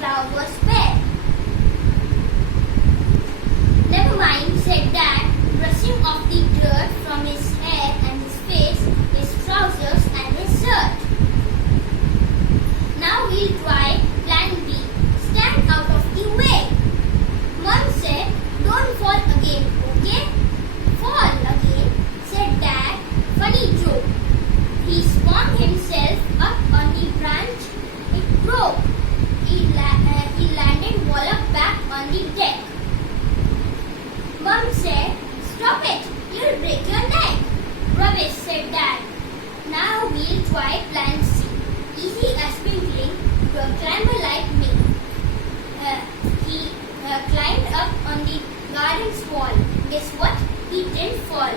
flowers bed. Never mind, said Dad, brushing off the dirt from his hair and his face, his trousers and his shirt. Now we'll try plan B. Stand out of the way. Mom said, don't fall again, okay? Fall again, said Dad. Funny joke. He swung himself up on the branch. It broke. He landed wallop back on the deck. Mom said, stop it, you'll break your neck. Rubbish, said Dad. Now we'll try plan C. Easy as twinkling to a climber like me. He climbed up on the garden's wall. Guess what? He didn't fall.